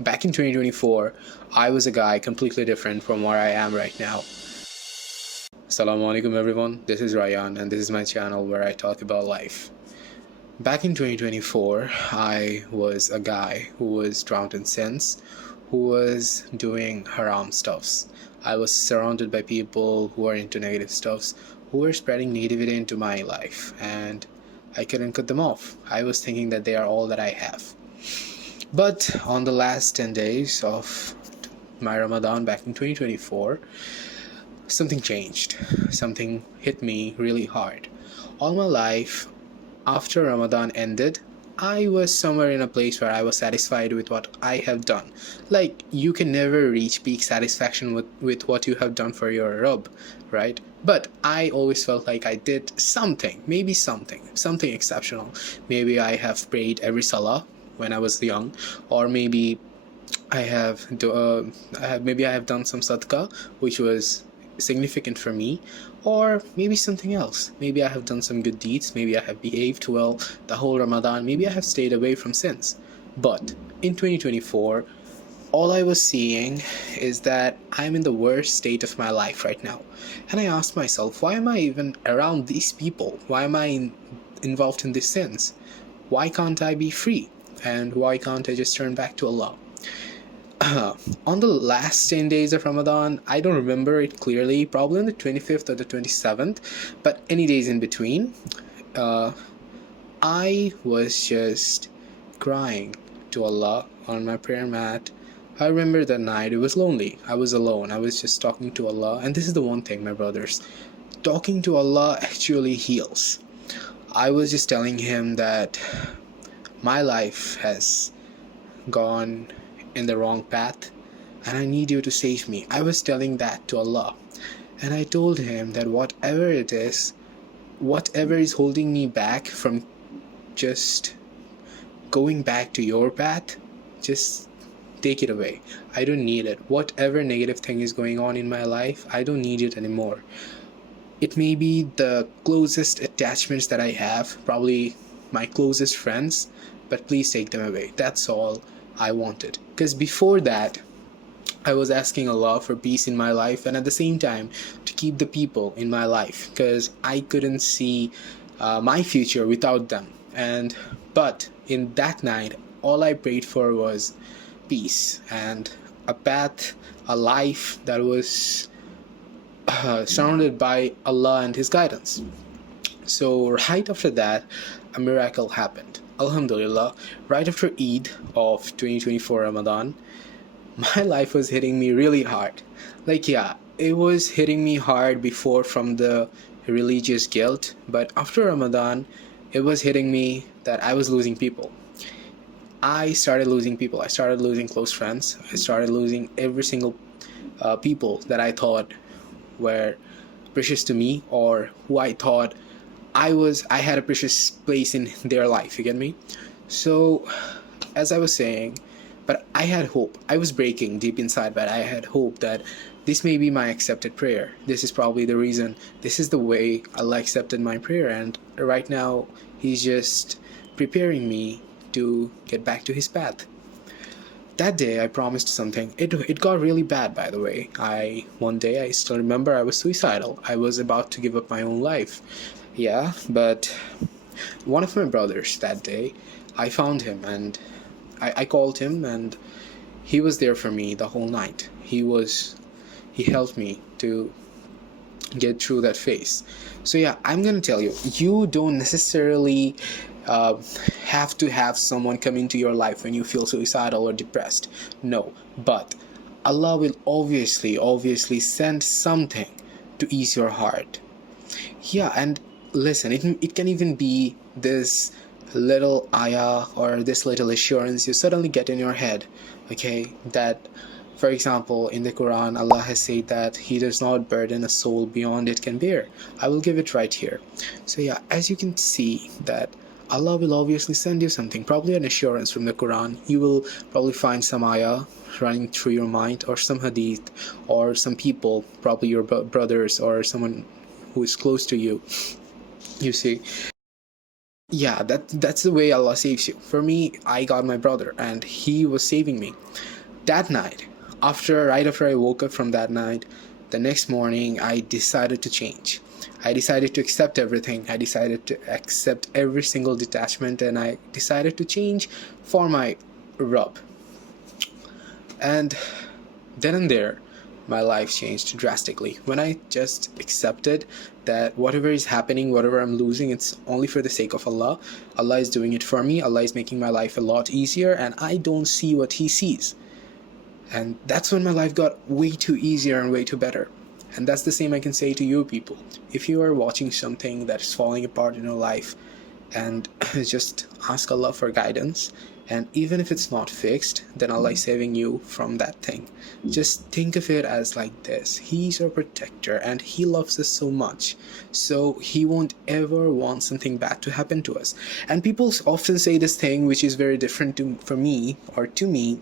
back in 2024, I was a guy completely different from where I am right now. Assalamu alaikum everyone, this is Rayyan and this is my channel where I talk about life. Back in 2024, I was a guy who was drowned in sins, who was doing haram stuffs. I was surrounded by people who are into negative stuffs, who were spreading negativity into my life, and I couldn't cut them off. I was thinking that they are all that I have. But on the last 10 days of my Ramadan back in 2024, something changed. Something hit me really hard. All my life, after Ramadan ended, I was somewhere in a place where I was satisfied with what I have done. Like, you can never reach peak satisfaction with what you have done for your Rabb, right? But I always felt like I did something, maybe something exceptional. Maybe I have prayed every salah when I was young, or maybe I have done some sadaqah, which was significant for me, or maybe something else. Maybe I have done some good deeds, maybe I have behaved well the whole Ramadan, maybe I have stayed away from sins. But in 2024, all I was seeing is that I'm in the worst state of my life right now. And I asked myself, why am I even around these people? Why am I involved in these sins? Why can't I be free? And why can't I just turn back to Allah? On the last 10 days of Ramadan, I don't remember it clearly, probably on the 25th or the 27th, but any days in between, I was just crying to Allah on my prayer mat. I remember that night, it was lonely. I was alone. I was just talking to Allah. And this is the one thing, my brothers, talking to Allah actually heals. I was just telling Him that my life has gone in the wrong path and I need you to save me. I was telling that to Allah, and I told Him that whatever it is, whatever is holding me back from just going back to your path, just take it away. I don't need it. Whatever negative thing is going on in my life, I don't need it anymore. It may be the closest attachments that I have, probably my closest friends, but please take them away. That's all I wanted. Because before that, I was asking Allah for peace in my life, and at the same time to keep the people in my life, because I couldn't see my future without them. But in that night, all I prayed for was peace and a path, a life that was surrounded by Allah and His guidance. So right after that, a miracle happened. Alhamdulillah, right after Eid of 2024 Ramadan, my life was hitting me really hard. Like, yeah, it was hitting me hard before from the religious guilt, but after Ramadan, it was hitting me that I was losing people. I started losing people. I started losing close friends. I started losing every single people that I thought were precious to me, or who I thought I had a precious place in their life, you get me? So, as I was saying, but I had hope. I was breaking deep inside, but I had hope that this may be my accepted prayer. This is probably the reason. This is the way Allah accepted my prayer, and right now He's just preparing me to get back to His path. That day I promised something. It got really bad, by the way. One day I still remember I was suicidal. I was about to give up my own life. Yeah, but one of my brothers that day, I found him and I called him, and he was there for me the whole night. He helped me to get through that phase. So yeah, I'm gonna tell you, you don't necessarily have to have someone come into your life when you feel suicidal or depressed. No, but Allah will obviously send something to ease your heart. Yeah, and listen, it can even be this little ayah or this little assurance you suddenly get in your head, okay, that, for example, in the Quran, Allah has said that He does not burden a soul beyond it can bear. I will give it right here. So yeah, as you can see that Allah will obviously send you something, probably an assurance from the Quran. You will probably find some ayah running through your mind, or some hadith, or some people, probably your brothers or someone who is close to you. You see, Yeah, that's the way Allah saves you. For me, I got my brother and he was saving me. That night, right after I woke up from that night, the next morning I decided to change. I decided to accept everything. I decided to accept every single detachment, and I decided to change for my Rub. And then and there, my life changed drastically when I just accepted that whatever is happening, whatever I'm losing, it's only for the sake of Allah. Allah is doing it for me. Allah is making my life a lot easier, and I don't see what He sees. And that's when my life got way too easier and way too better. And that's the same I can say to you people. If you are watching something that's falling apart in your life, and just ask Allah for guidance, and even if it's not fixed, then Allah is saving you from that thing. Just think of it as like this: He's your protector and He loves us so much, so He won't ever want something bad to happen to us. And people often say this thing which is very different for me, or to me,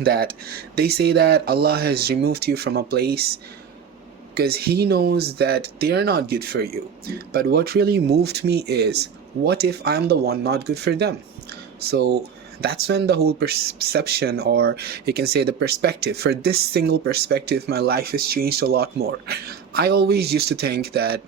that they say that Allah has removed you from a place because He knows that they are not good for you. But what really moved me is, what if I'm the one not good for them? So that's when the whole perception, or you can say the perspective, for this single perspective, my life has changed a lot more. I always used to think that,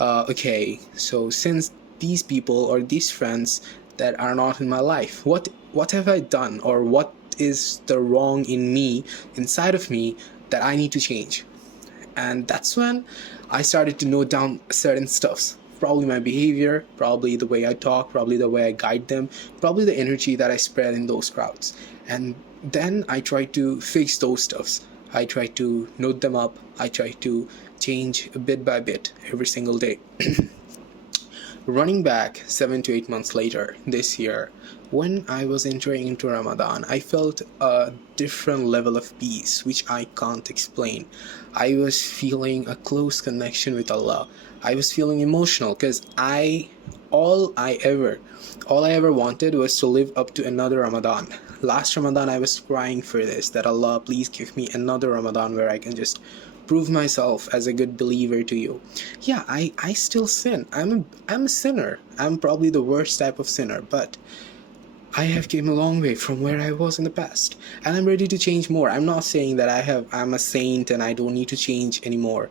okay, so since these people or these friends that are not in my life, what have I done, or what is the wrong in me, inside of me, that I need to change? And that's when I started to note down certain stuffs. Probably my behavior, probably the way I talk, probably the way I guide them, probably the energy that I spread in those crowds. And then I try to fix those stuffs. I try to note them up. I try to change bit by bit every single day. Running back 7 to 8 months later, this year, when I was entering into Ramadan, I felt a different level of peace which I can't explain. I was feeling a close connection with Allah. I was feeling emotional because all I ever wanted was to live up to another Ramadan. Last Ramadan I was crying for this, that Allah, please give me another Ramadan where I can just prove myself as a good believer to you. Yeah, I still sin. I'm a sinner. I'm probably the worst type of sinner, but I have came a long way from where I was in the past, and I'm ready to change more. I'm not saying that I'm a saint and I don't need to change anymore.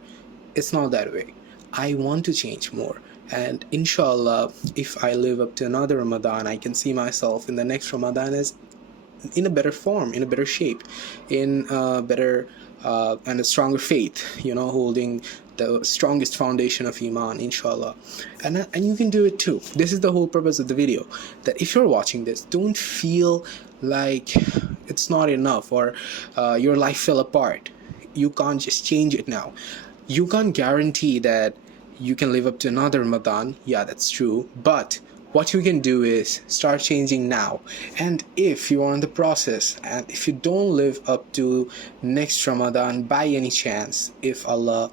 It's not that way. I want to change more. And inshallah, if I live up to another Ramadan, I can see myself in the next Ramadan as in a better form, in a better shape, in a better and a stronger faith, holding the strongest foundation of Iman, inshallah. And you can do it too. This is the whole purpose of the video, that if you're watching this, don't feel like it's not enough, or your life fell apart. You can't just change it now. You can't guarantee that you can live up to another Ramadan. Yeah, that's true. But what you can do is start changing now. And if you are in the process, and if you don't live up to next Ramadan by any chance, if Allah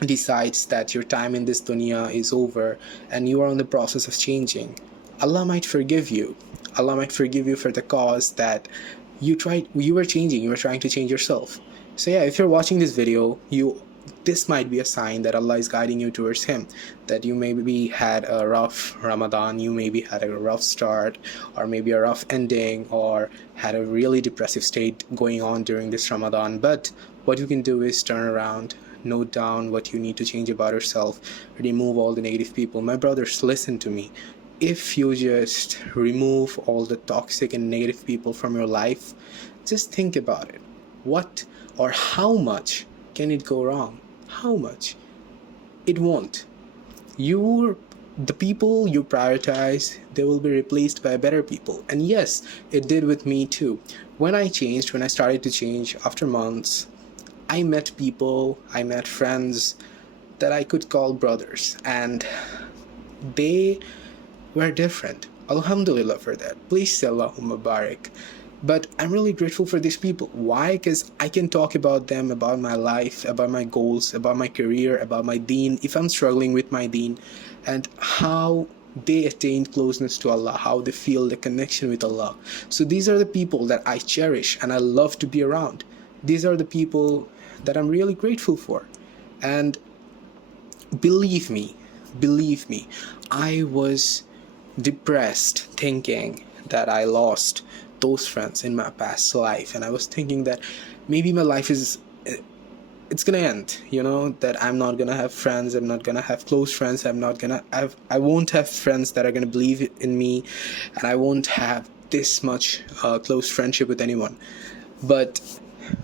decides that your time in this dunya is over and you are in the process of changing, Allah might forgive you. Allah might forgive you for the cause that you were trying to change yourself. So yeah, if you're watching this video, this might be a sign that Allah is guiding you towards Him, that you maybe had a rough Ramadan, you maybe had a rough start, or maybe a rough ending, or had a really depressive state going on during this Ramadan. But what you can do is turn around, note down what you need to change about yourself, remove all the negative people. My brothers, listen to me. If you just remove all the toxic and negative people from your life, just think about it. What or how much can it go wrong? How much? It won't. The people you prioritize, they will be replaced by better people. And yes, it did with me too. When I started to change after months, I met friends that I could call brothers, and they were different. Alhamdulillah for that. Please say Allahumma barik. But I'm really grateful for these people. Why? Because I can talk about them, about my life, about my goals, about my career, about my deen, if I'm struggling with my deen, and how they attain closeness to Allah, how they feel the connection with Allah. So these are the people that I cherish and I love to be around. These are the people that I'm really grateful for. And believe me, I was depressed thinking that I lost those friends in my past life, and I was thinking that maybe my life is it's gonna end, that I'm not gonna have friends, I'm not gonna have close friends, I won't have friends that are gonna believe in me, and I won't have this much close friendship with anyone. But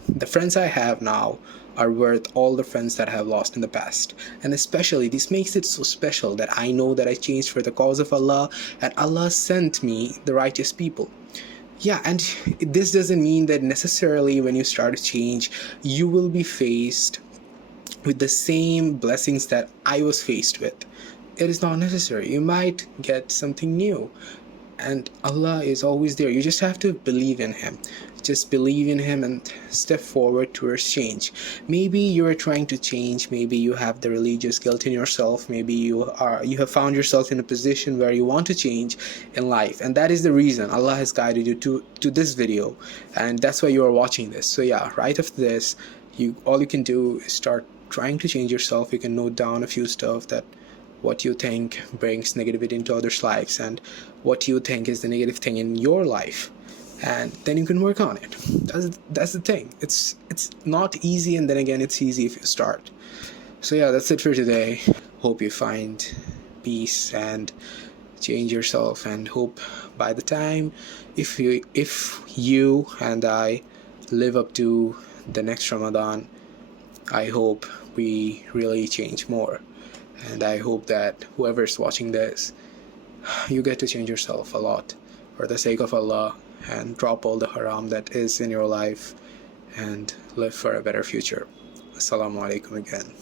the friends I have now are worth all the friends that I have lost in the past. And especially, this makes it so special that I know that I changed for the cause of Allah, and Allah sent me the righteous people. Yeah, and this doesn't mean that necessarily when you start to change, you will be faced with the same blessings that I was faced with. It is not necessary. You might get something new, and Allah is always there. You just have to believe in Him. Just believe in Him and step forward towards change. Maybe you are trying to change. Maybe you have the religious guilt in yourself. Maybe you have found yourself in a position where you want to change in life, and that is the reason Allah has guided you to this video, and that's why you are watching this. So yeah, right after this, all you can do is start trying to change yourself. You can note down a few stuff that what you think brings negativity into others' lives, and what you think is the negative thing in your life, and then you can work on it. That's the thing. It's not easy, and then again, it's easy if you start. So yeah, that's it for today. Hope you find peace and change yourself, and hope by the time if you and I live up to the next Ramadan, I hope we really change more. And I hope that whoever's watching this, you get to change yourself a lot for the sake of Allah, and drop all the haram that is in your life and live for a better future. Assalamu alaikum again.